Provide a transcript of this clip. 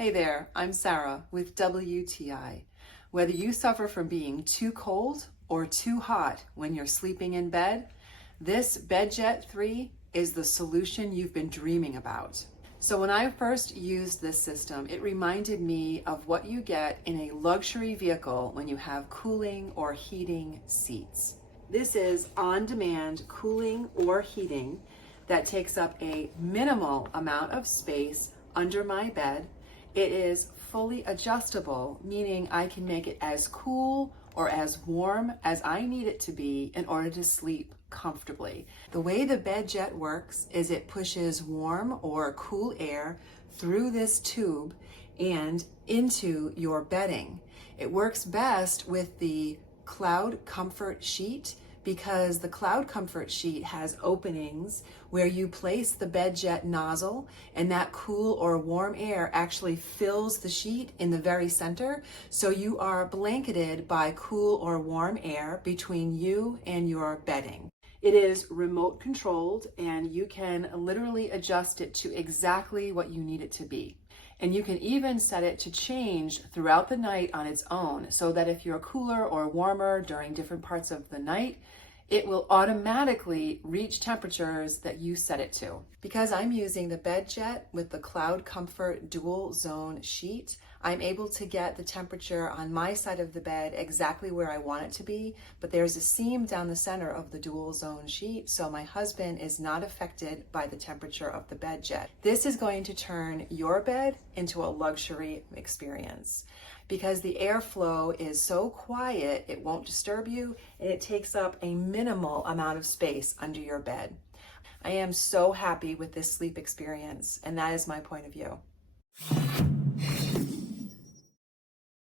Hey there, I'm Sarah with WTI. Whether you suffer from being too cold or too hot when you're sleeping in bed, this BedJet 3 is the solution you've been dreaming about. So when I first used this system, it reminded me of what you get in a luxury vehicle when you have cooling or heating seats. This is on-demand cooling or heating that takes up a minimal amount of space under my bed. It is fully adjustable, meaning I can make it as cool or as warm as I need it to be in order to sleep comfortably. The way the BedJet works is it pushes warm or cool air through this tube and into your bedding. It works best with the Cloud Comfort Sheet because the Cloud Comfort Sheet has openings where you place the BedJet nozzle and that cool or warm air actually fills the sheet in the very center. So you are blanketed by cool or warm air between you and your bedding. It is remote controlled and you can literally adjust it to exactly what you need it to be. And you can even set it to change throughout the night on its own so that if you're cooler or warmer during different parts of the night, it will automatically reach temperatures that you set it to. Because I'm using the BedJet with the Cloud Comfort Dual Zone Sheet, I'm able to get the temperature on my side of the bed exactly where I want it to be, but there's a seam down the center of the dual zone sheet, so my husband is not affected by the temperature of the BedJet. This is going to turn your bed into a luxury experience. Because the airflow is so quiet, it won't disturb you, and it takes up a minimal amount of space under your bed. I am so happy with this sleep experience, and that is my point of view.